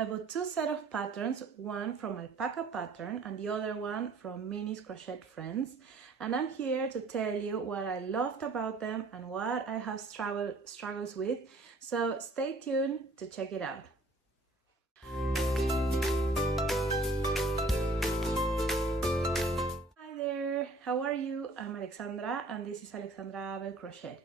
I bought two set of patterns, one from Alpaca Pattern and the other one from Minnie's Crochet Friends. And I'm here to tell you what I loved about them and what I have struggles with. So stay tuned to check it out. Hi there, how are you? I'm Alexandra and this is Alexandra and Crochet.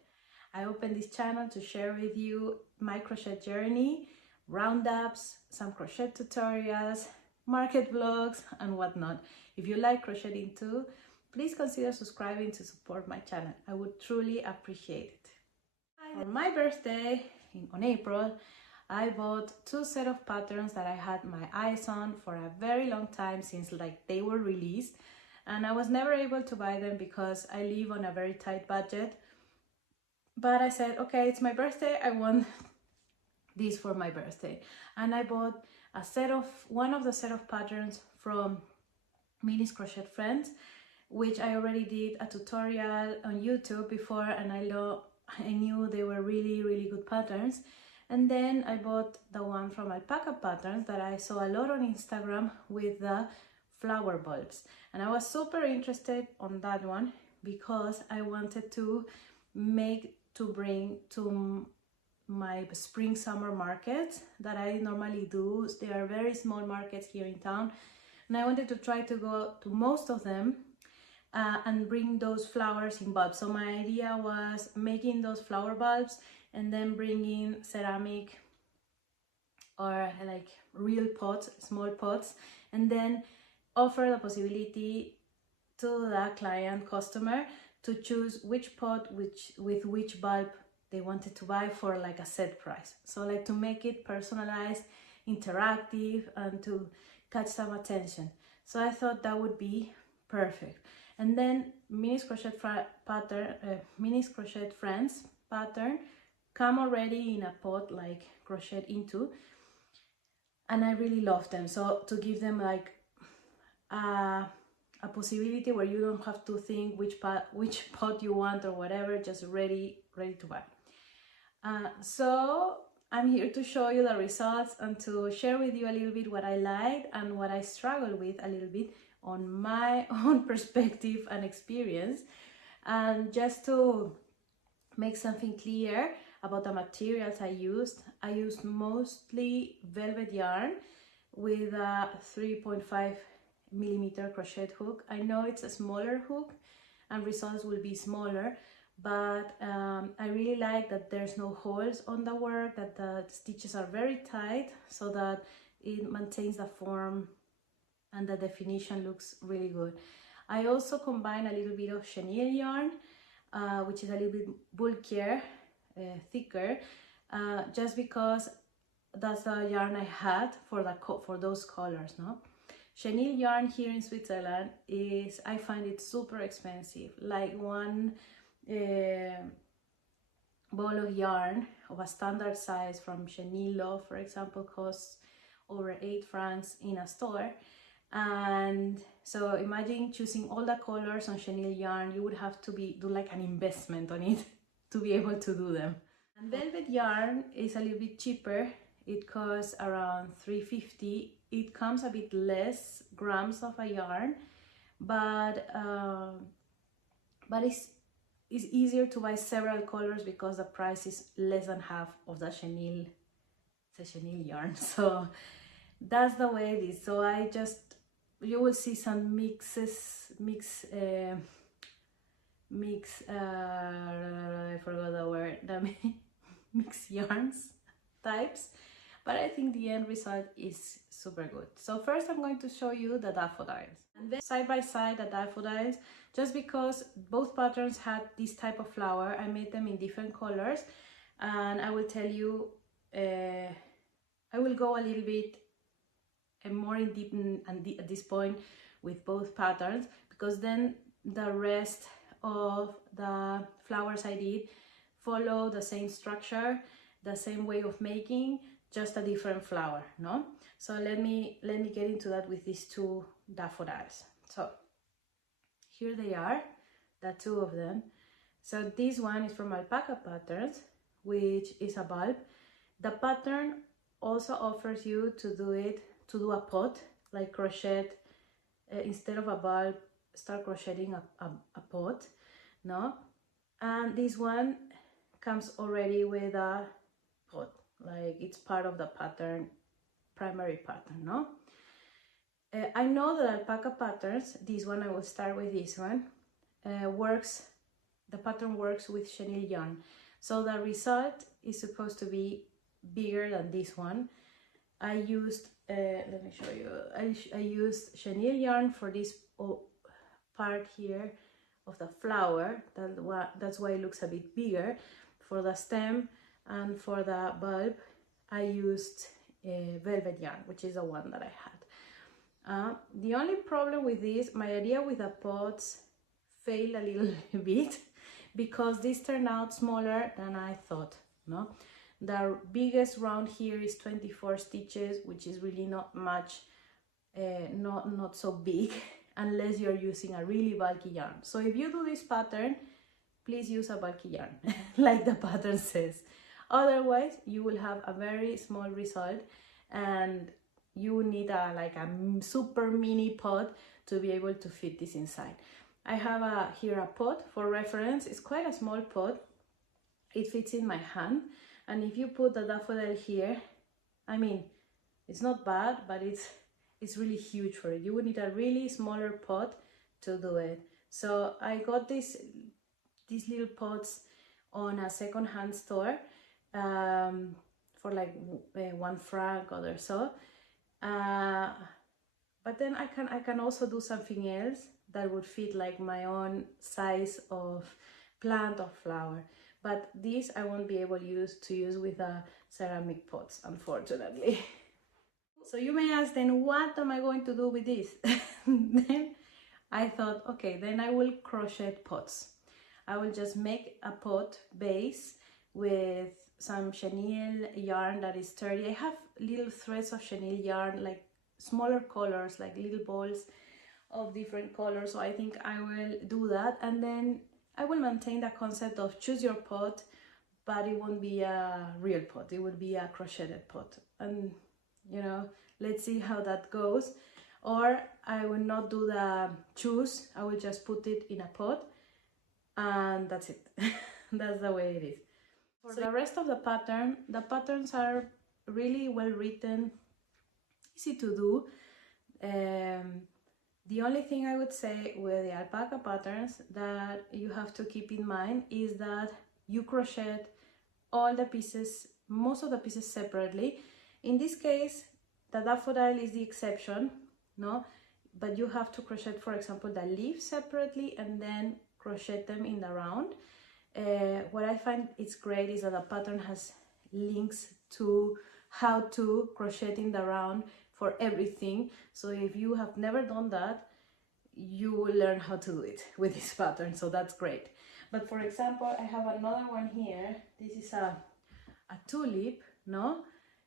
I opened this channel to share with you my crochet journey, roundups, some crochet tutorials, market vlogs and whatnot. If you like crocheting too, please consider subscribing to support my channel. I would truly appreciate it. For my birthday on April, I bought two set of patterns that I had my eyes on for a very long time since like they were released, and I was never able to buy them because I live on a very tight budget. But I said, okay, it's my birthday, I want this for my birthday. And I bought one of the set of patterns from Minnie's Crochet Friends, which I already did a tutorial on YouTube before, and I knew they were really good patterns. And then I bought the one from Alpaca Patterns that I saw a lot on Instagram with the flower bulbs. And I was super interested on that one because I wanted to bring to my spring summer markets that I normally do. They are very small markets here in town, and I wanted to try to go to most of them and bring those flowers in bulbs. So my idea was making those flower bulbs and then bringing ceramic or like real pots, small pots, and then offer the possibility to the client customer to choose which pot with which bulb they wanted to buy for like a set price. So like to make it personalized, interactive, and to catch some attention. So I thought that would be perfect. And then Minnie's Crochet Friends pattern come already in a pot like crochet into, and I really love them. So to give them like a possibility where you don't have to think which pot you want or whatever, just ready to buy. So I'm here to show you the results and to share with you a little bit what I liked and what I struggled with a little bit on my own perspective and experience. And just to make something clear about the materials I used mostly velvet yarn with a 3.5mm crochet hook. I know it's a smaller hook and results will be smaller, but I really like that there's no holes on the work, that the stitches are very tight so that it maintains the form and the definition looks really good. I also combine a little bit of chenille yarn, which is a little bit bulkier, thicker, just because that's the yarn I had for those colors, no? Chenille yarn here in Switzerland I find it super expensive. Like one ball of yarn of a standard size from Chenille Love, for example, costs over 8 francs in a store. And so imagine choosing all the colors on chenille yarn. You would have to do like an investment on it to be able to do them. And velvet yarn is a little bit cheaper. It costs around 3.50. It comes a bit less grams of a yarn, but it's easier to buy several colors because the price is less than half of the chenille yarn. So that's the way it is. So you will see some mix I forgot the word, mix yarns types, but I think the end result is super good. So first I'm going to show you the daffodils, and then side by side the daffodils, just because both patterns had this type of flower. I made them in different colors, and I will tell you, I will go a little bit more in deep at this point with both patterns, because then the rest of the flowers I did follow the same structure, the same way of making, just a different flower, no? So let me get into that with these two daffodils. So here they are, the two of them. So this one is from Alpaca Patterns, which is a bulb. The pattern also offers you to do a pot, like crochet, instead of a bulb, start crocheting a pot, no? And this one comes already with a pot, like it's part of the pattern, primary pattern, no? I know that alpaca patterns, this one, I will start with this one, the pattern works with chenille yarn. So the result is supposed to be bigger than this one. I used, let me show you, I used chenille yarn for this part here of the flower. That's why it looks a bit bigger. For the stem and for the bulb, I used velvet yarn, which is the one that I had. The only problem with this, my idea with the pots failed a little bit because this turned out smaller than I thought, no? The biggest round here is 24 stitches, which is really not much, not so big, unless you're using a really bulky yarn. So if you do this pattern, please use a bulky yarn, like the pattern says. Otherwise, you will have a very small result, and you need like a super mini pot to be able to fit this inside. I have here a pot for reference. It's quite a small pot. It fits in my hand. And if you put the daffodil here, I mean, it's not bad, but it's really huge for it. You would need a really smaller pot to do it. So I got these little pots on a second-hand store for like 1 franc or so. But then I can also do something else that would fit like my own size of plant or flower. But this I won't be able to use with ceramic pots, unfortunately. So you may ask, then what am I going to do with this? Then I thought, okay, then I will crochet pots. I will just make a pot base with some chenille yarn that is sturdy. I have little threads of chenille yarn, like smaller colors, like little balls of different colors. So I think I will do that, and then I will maintain the concept of choose your pot, but it won't be a real pot. It will be a crocheted pot, and you know, let's see how that goes. Or I will not do the choose. I will just put it in a pot, and that's it. That's the way it is. For the rest of the pattern, the patterns are really well written, easy to do. The only thing I would say with the alpaca patterns that you have to keep in mind is that you crochet all the pieces, most of the pieces separately. In this case, the daffodil is the exception, no? But you have to crochet, for example, the leaves separately and then crochet them in the round. What I find is great is that the pattern has links to how to crochet in the round for everything. So if you have never done that, you will learn how to do it with this pattern, so that's great. But for example, I have another one here. This is a tulip, no?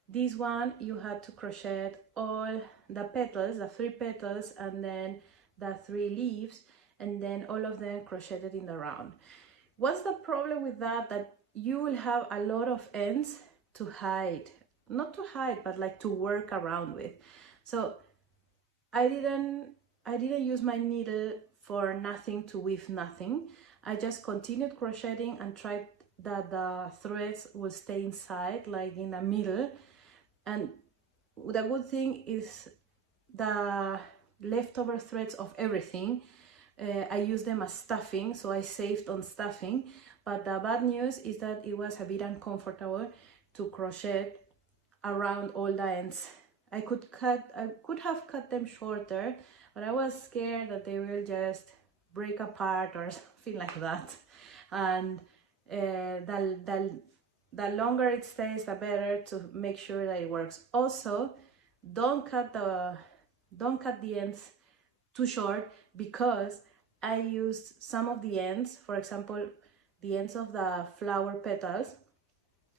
This one you had to crochet all the petals, the 3 petals, and then the 3 leaves, and then all of them crocheted in the round. What's the problem with that? That you will have a lot of ends to hide. Not to hide, but like to work around with. So I didn't use my needle for nothing to weave nothing. I just continued crocheting and tried that the threads will stay inside, like in the middle. And the good thing is the leftover threads of everything, I use them as stuffing, so I saved on stuffing. But the bad news is that it was a bit uncomfortable to crochet around all the ends. I could have cut them shorter, but I was scared that they will just break apart or something like that. And the longer it stays, the better, to make sure that it works. Also, don't cut the ends too short, because I used some of the ends, for example, the ends of the flower petals,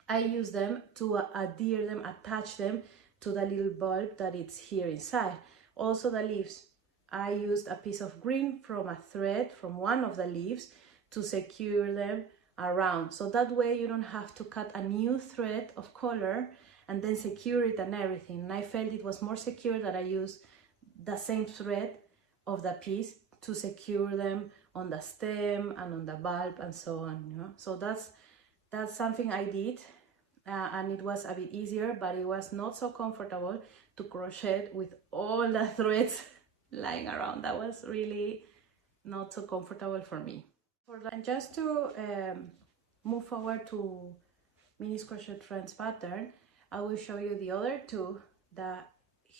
I use them to adhere them, attach them to the little bulb that it's here inside. Also the leaves, I used a piece of green from a thread from one of the leaves to secure them around. So that way you don't have to cut a new thread of color and then secure it and everything. And I felt it was more secure that I used the same thread of the piece to secure them on the stem and on the bulb and so on, you know. So that's something I did, and it was a bit easier, but it was not so comfortable to crochet with all the threads lying around. That was really not so comfortable for me. And just to move forward to Minis Crochet Trends pattern, I will show you the other two, the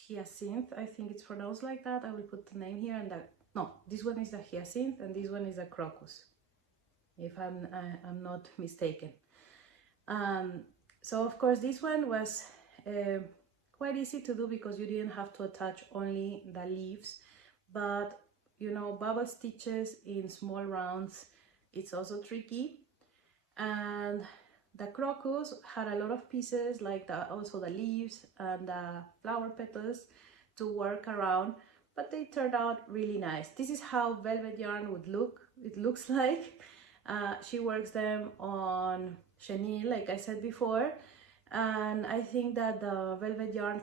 hyacinth, I think it's pronounced like that. I will put the name here, and no, this one is the hyacinth and this one is the crocus, if I'm not mistaken. So of course this one was quite easy to do because you didn't have to attach only the leaves, but you know, bubble stitches in small rounds, it's also tricky. And the crocus had a lot of pieces, like also the leaves and the flower petals to work around, but they turned out really nice. This is how velvet yarn would look. It looks like she works them on chenille, like I said before, and I think that the velvet yarn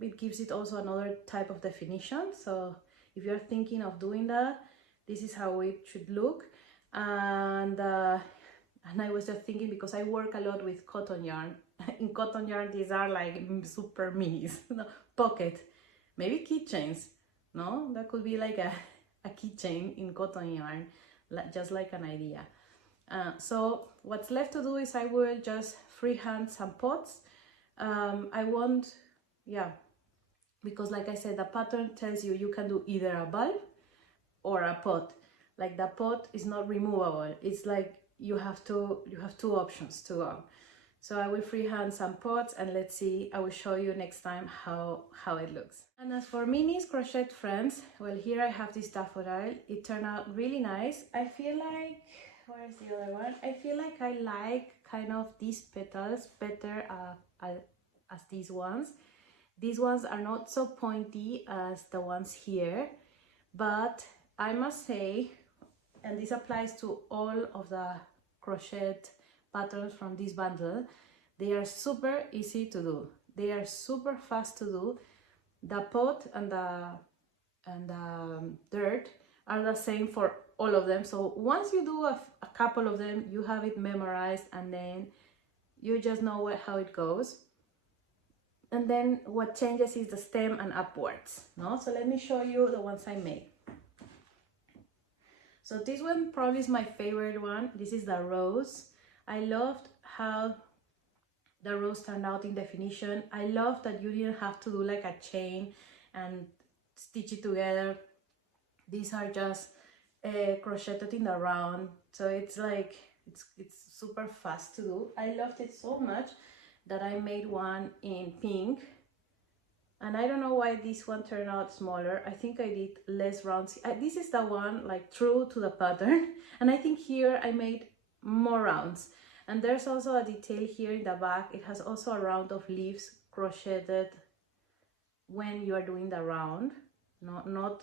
it gives it also another type of definition. So if you're thinking of doing that, this is how it should look. And I was just thinking, because I work a lot with cotton yarn. In cotton yarn, these are like super minis, no, pocket, maybe keychains. No, that could be like a keychain in cotton yarn, just like an idea. So what's left to do is I will just freehand some pots. I won't, yeah, because like I said, the pattern tells you can do either a bulb or a pot. Like the pot is not removable. It's like you have two options to go. So I will freehand some pots, and let's see, I will show you next time how it looks. And as for Minis Crochet Friends, well, here I have this daffodil. It turned out really nice. I feel like, where is the other one? I feel like I like kind of these petals better as these ones. These ones are not so pointy as the ones here, but I must say, and this applies to all of the crochet patterns from this bundle, they are super easy to do. They are super fast to do. The pot and the dirt are the same for all of them. So once you do a couple of them, you have it memorized, and then you just know how it goes. And then what changes is the stem and upwards. No? So let me show you the ones I made. So this one probably is my favorite one. This is the rose. I loved how the rose turned out in definition. I love that you didn't have to do like a chain and stitch it together. These are just crocheted in the round. So it's like, it's super fast to do. I loved it so much that I made one in pink. And I don't know why this one turned out smaller. I think I did less rounds. This is the one like true to the pattern. And I think here I made more rounds. And there's also a detail here in the back. It has also a round of leaves crocheted when you are doing the round, not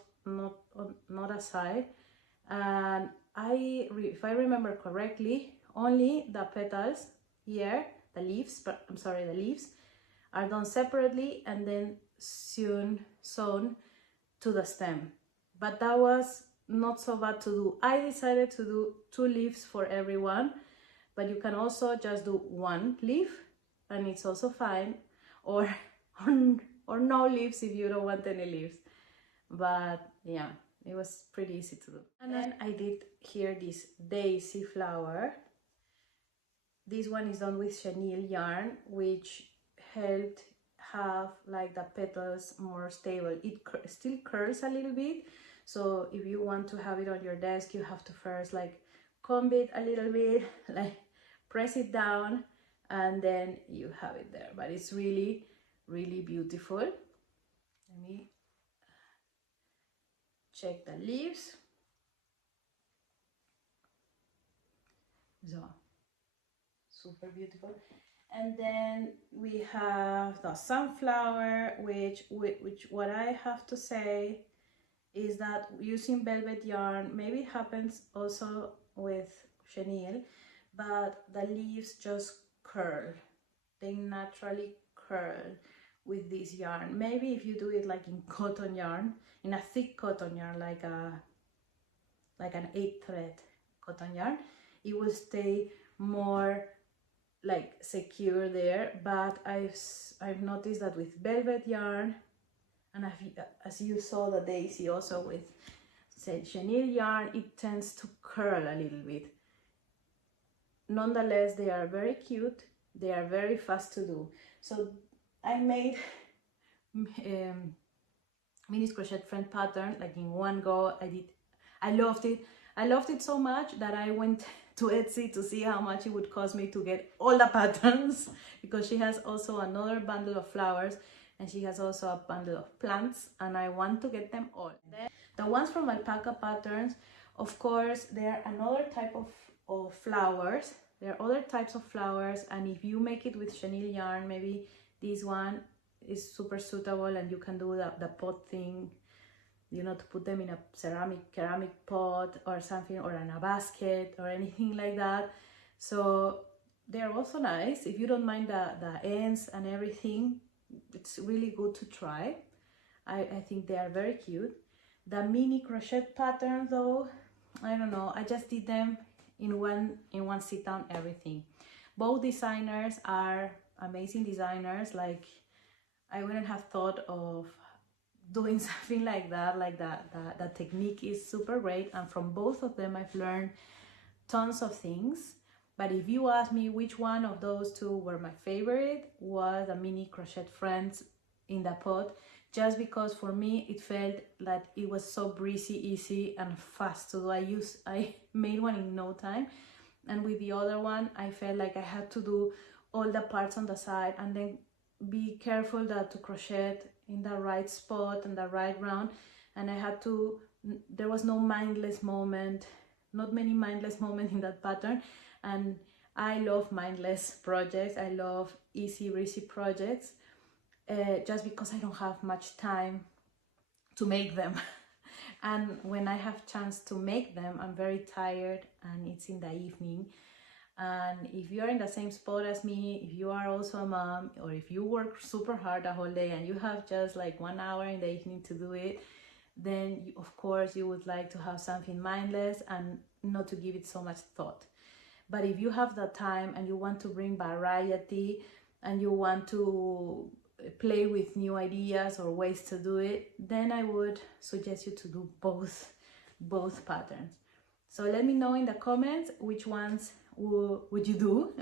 aside. And if I remember correctly, only the petals here, the leaves are done separately and then sewn to the stem. But that was not so bad to do. I decided to do 2 leaves for everyone, but you can also just do 1 leaf and it's also fine, or no leaves if you don't want any leaves. But yeah, it was pretty easy to do. And then I did here this daisy flower. This one is done with chenille yarn, which helped have like the petals more stable. It still curls a little bit, so if you want to have it on your desk, you have to first like comb it a little bit, like press it down, and then you have it there. But it's really, really beautiful. Let me check the leaves. So super beautiful. And then we have the sunflower, which what I have to say is that using velvet yarn, maybe it happens also with chenille, but the leaves just curl. They naturally curl with this yarn. Maybe if you do it like in cotton yarn, in a thick cotton yarn, like an 8-thread cotton yarn, it will stay more like secure there. But I've noticed that with velvet yarn, and as you saw the daisy also with chenille yarn, it tends to curl a little bit. Nonetheless, they are very cute, they are very fast to do. So I made mini crochet friend pattern like in one go. I loved it so much that I went to Etsy to see how much it would cost me to get all the patterns, because she has also another bundle of flowers and she has also a bundle of plants, and I want to get them all. The ones from Alpaca Patterns, of course, they're another type of flowers. There are other types of flowers, and if you make it with chenille yarn, maybe this one is super suitable, and you can do the pot thing, you know, to put them in a ceramic pot or something, or in a basket or anything like that. So they're also nice. If you don't mind the ends and everything, it's really good to try. I think they are very cute. The mini crochet pattern though, I don't know, I just did them in one sit down, everything. Both designers are amazing designers. Like, I wouldn't have thought of doing something like that. Like the technique is super great, and from both of them I've learned tons of things. But if you ask me which one of those two were my favorite, was the mini crochet friends in the pot, just because for me it felt like it was so breezy, easy and fast to do. I made one in no time, and with the other one I felt like I had to do all the parts on the side and then be careful that to crochet in the right spot and the right round, and there was no mindless moment, not many mindless moments in that pattern. And I love mindless projects, I love easy breezy projects, just because I don't have much time to make them. And when I have chance to make them, I'm very tired and it's in the evening. And if you're in the same spot as me, if you are also a mom, or if you work super hard the whole day and you have just like 1 hour in the evening to do it, then of course you would like to have something mindless and not to give it so much thought. But if you have the time and you want to bring variety and you want to play with new ideas or ways to do it, then I would suggest you to do both patterns. So let me know in the comments which ones would you do,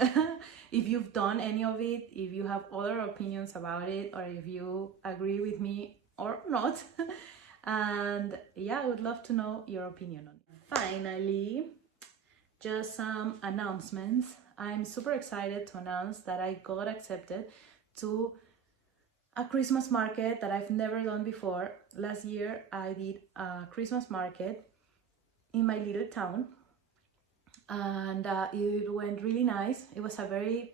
if you've done any of it, if you have other opinions about it, or if you agree with me or not. And yeah, I would love to know your opinion on it. Finally, just some announcements. I'm super excited to announce that I got accepted to a Christmas market that I've never done before. Last year I did a Christmas market in my little town, and it went really nice. It was a very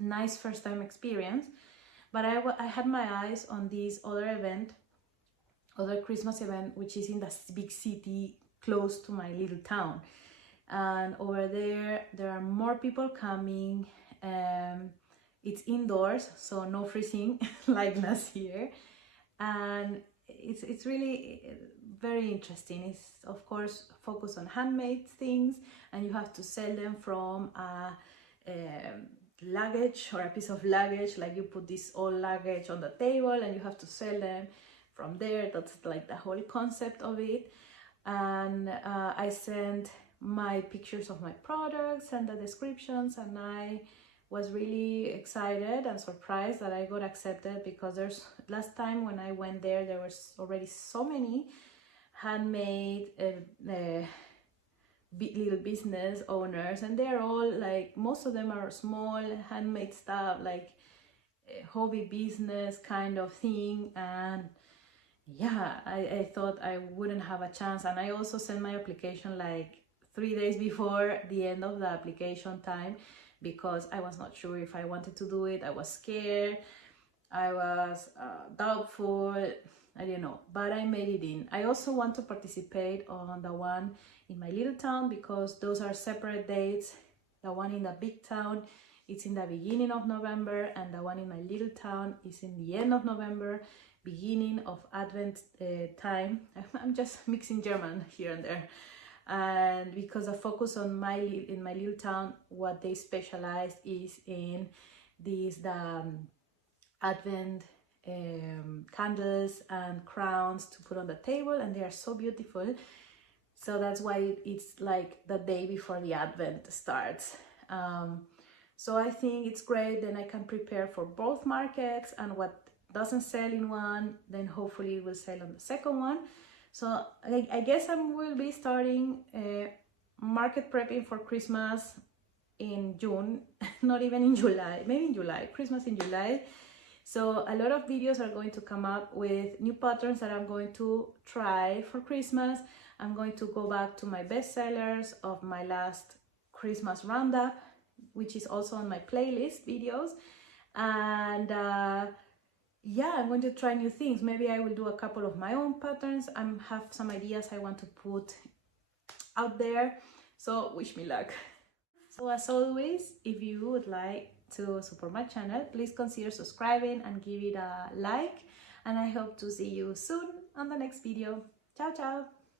nice first time experience, but I had my eyes on this other Christmas event, which is in the big city close to my little town. And over there are more people coming. It's indoors, so no freezing like last year, and it's really very interesting. It's of course focused on handmade things, and you have to sell them from a luggage or a piece of luggage. Like, you put this old luggage on the table and you have to sell them from there. That's like the whole concept of it. And I sent my pictures of my products and the descriptions, and I was really excited and surprised that I got accepted, because last time when I went there was already so many handmade little business owners, and they're all like, most of them are small handmade stuff, like hobby business kind of thing. And yeah, I thought I wouldn't have a chance. And I also sent my application like 3 days before the end of the application time, because I was not sure if I wanted to do it. I was scared, I was doubtful, I didn't know, but I made it in. I also want to participate on the one in my little town, because those are separate dates. The one in the big town it's in the beginning of November, and the one in my little town is in the end of November, beginning of Advent time. I'm just mixing German here and there. And because I focus on in my little town, what they specialize is in these Advent candles and crowns to put on the table, and they are so beautiful. So that's why it's like the day before the Advent starts. So I think it's great. Then I can prepare for both markets, and what doesn't sell in one, then hopefully it will sell on the second one. So I guess I will be starting market prepping for Christmas in June, not even in July, maybe in July, Christmas in July. So a lot of videos are going to come up with new patterns that I'm going to try for Christmas. I'm going to go back to my bestsellers of my last Christmas roundup, which is also on my playlist videos. And yeah, I'm going to try new things. Maybe I will do a couple of my own patterns. I have some ideas I want to put out there. So wish me luck. So as always, if you would like to support my channel, please consider subscribing and give it a like. And I hope to see you soon on the next video. Ciao, ciao.